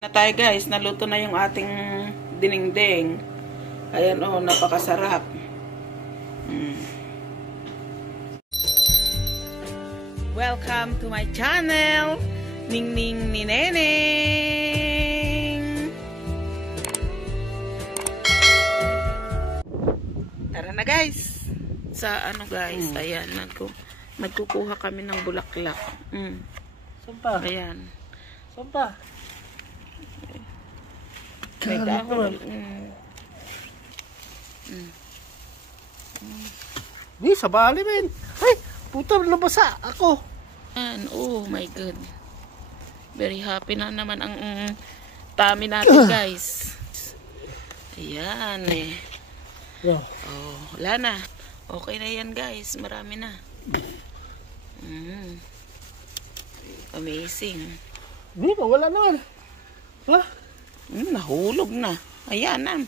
Na tayo guys, naluto na yung ating dinengdeng. Ayan oh, napakasarap. Welcome to my channel, Ningning ni Neneng. Tara na guys. Sa ano guys, ayan, nagkukuha kami ng bulaklak. Sumpa. Ayan. Sumpa. May dahon. Di, sa bali, men. Ay, puta, nabasa ako. Oh my god. Very happy na naman ang tummy natin, guys. Ayan eh. Oh, wala na. Okay na yan, guys. Marami na. Amazing. di ba, wala naman. Ha? Nahulog na. Ayan na.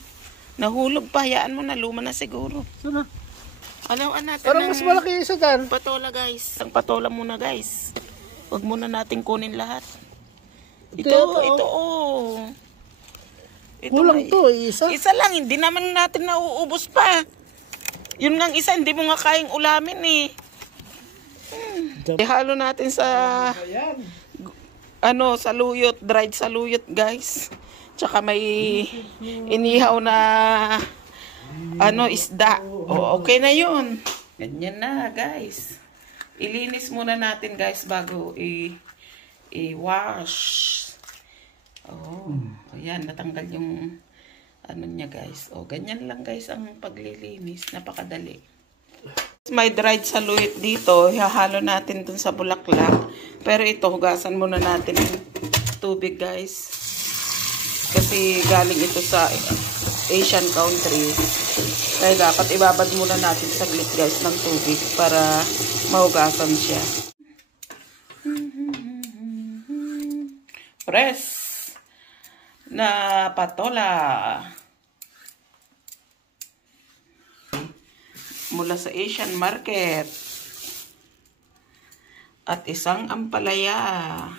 Nahulog pa. Hayaan mo na. Luma na siguro. Sana. Alawan natin Parang mas malaki isa dyan. patola, guys. Ang patola muna, guys. Huwag muna natin kunin lahat. Ito, oh. Ito, kulang to, isa. Isa lang. Hindi naman natin nauubos pa. Yun ngang isa, hindi mo nga kayang ulamin eh. Ihalo natin sa saluyot, dried saluyot, guys. Tsaka may inihaw na isda. Okay na yun. Ganyan na, guys. Ilinis muna natin, guys, bago i-wash. Ayan, natanggal yung niya, guys. Ganyan lang, guys, ang paglilinis. Napakadali. May dried saluyot dito. Ihahalo natin dun sa bulaklak. Pero ito, hugasan muna natin yung tubig, guys. Kasi galing ito sa Asian country. Kaya dapat ibabad muna natin saglit, guys, ng tubig para mahugasan siya. Fresh na patola. Mula sa Asian market. At isang ampalaya.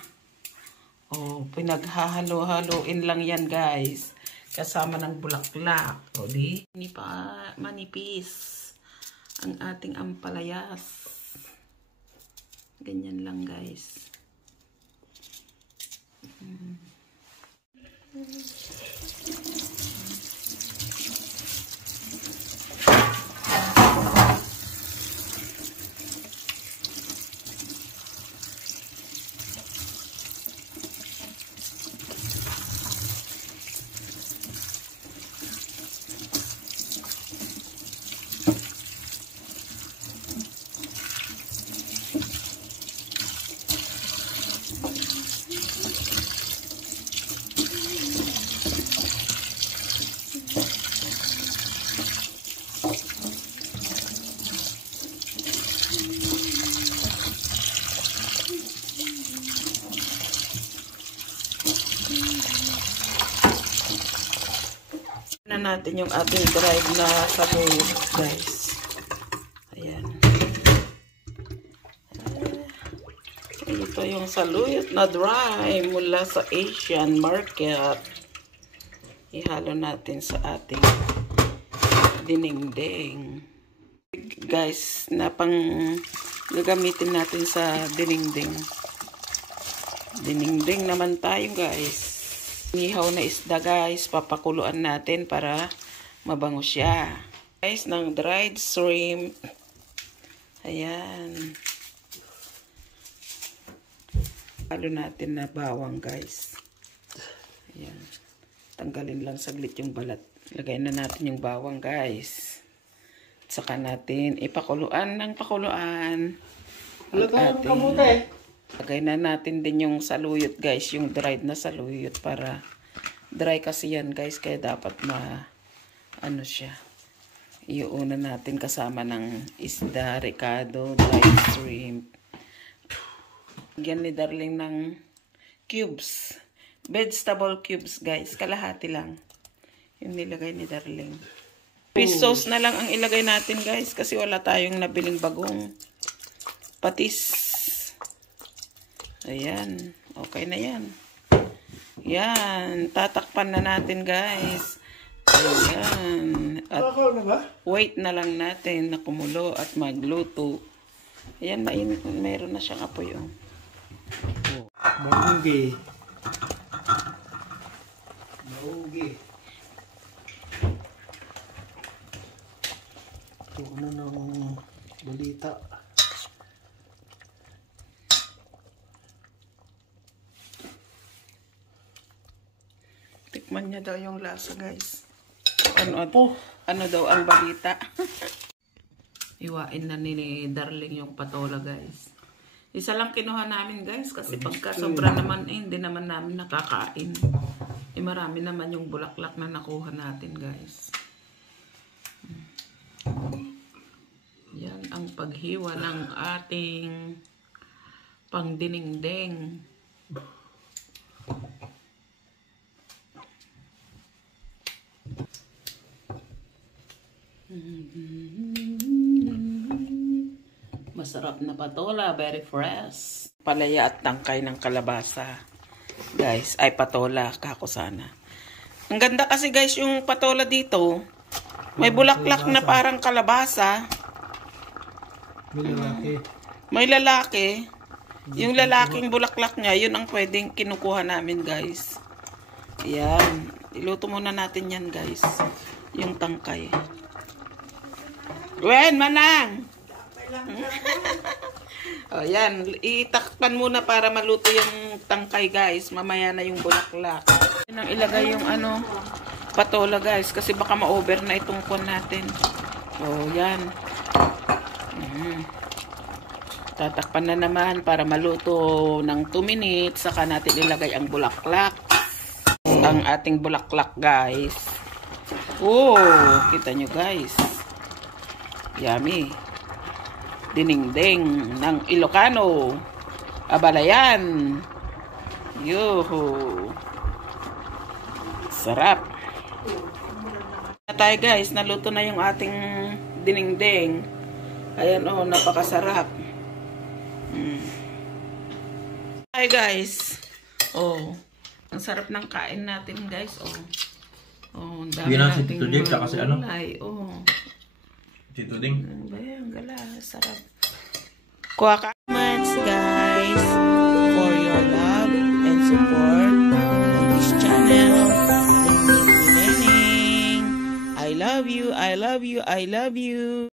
Pinaghahalo-haloin lang yan, guys. Kasama ng bulaklak. Di pa manipis ang ating ampalayas. Ganyan lang, guys. Natin yung ating dried na saluyot, guys. Ayan. Ito yung saluyot na dry mula sa Asian market. Ihalo natin sa ating dinengdeng. Guys, na pang gagamitin natin sa dinengdeng. Dinengdeng naman tayo, guys. Inihaw na isda, guys. Papakuluan natin para mabango siya. Guys, ng dried shrimp. Ayan. Halo natin na bawang, guys. Ayan. Tanggalin lang saglit yung balat. Lagay na natin yung bawang, guys. At saka natin ipakuluan ng pakuluan. Lagay na natin din yung saluyot, guys. Yung dried na saluyot para dry kasi yan, guys. Kaya dapat siya. Iuuna natin kasama ng isda, ricado, dried shrimp. Lagyan ni Darling ng cubes. Vegetable cubes, guys. Kalahati lang. Yung nilagay ni Darling. Fish sauce na lang ang ilagay natin, guys. Kasi wala tayong nabiling bagong patis. Ayan. Okay na yan. Yan. Tatakpan na natin, guys. Ayan. At Nakakaw na ba? wait na lang natin na kumulo at magluto. Ayan, mayroon na siyang apoy. Oh. Maugi. Maugi. Ito na ng balita. Tikman niya daw yung lasa, guys. Ano daw ang balita? Iwain na ni Darling yung patola, guys. Isa lang kinuha namin, guys, kasi pagka sobra naman, hindi naman namin nakakain. Marami naman yung bulaklak na nakuha natin, guys. Yan ang paghiwa ng ating pangdinengdeng. Masarap na patola, very fresh. Palaya at tangkay ng kalabasa. Guys, ay patola, kako sana. Ang ganda kasi, guys, yung patola dito. May bulaklak na parang kalabasa. May lalaki. May lalaki. Yung lalaking bulaklak niya, yun ang pwedeng kinukuha namin, guys. Ayan. Iluto muna natin yan, guys. Yung tangkay. Wen, manang! O, yan. Itakpan muna para maluto yung tangkay, guys. Mamaya na yung bulaklak. Yan ang ilagay yung patola, guys. Kasi baka ma-over na itong kon natin. O, yan. Tatakpan na naman para maluto ng 2 minutes. Saka natin ilagay ang bulaklak. Ang ating bulaklak, guys. Oh, kita nyo, guys. Yummy. Dinengdeng ng Ilocano. Abalayan. Yuhu. Sarap. Na tayo, guys. Naluto na yung ating dinengdeng. Ayan, oh, napakasarap. Hi, guys. Oh, ang sarap ng kain natin, guys. Oh, oh, ang dami nating gulay. Oh. Tito Ding. Ano ba yan? Gala, sarap. Kuha ka much, guys, for your love and support on this channel. I love you, I love you, I love you.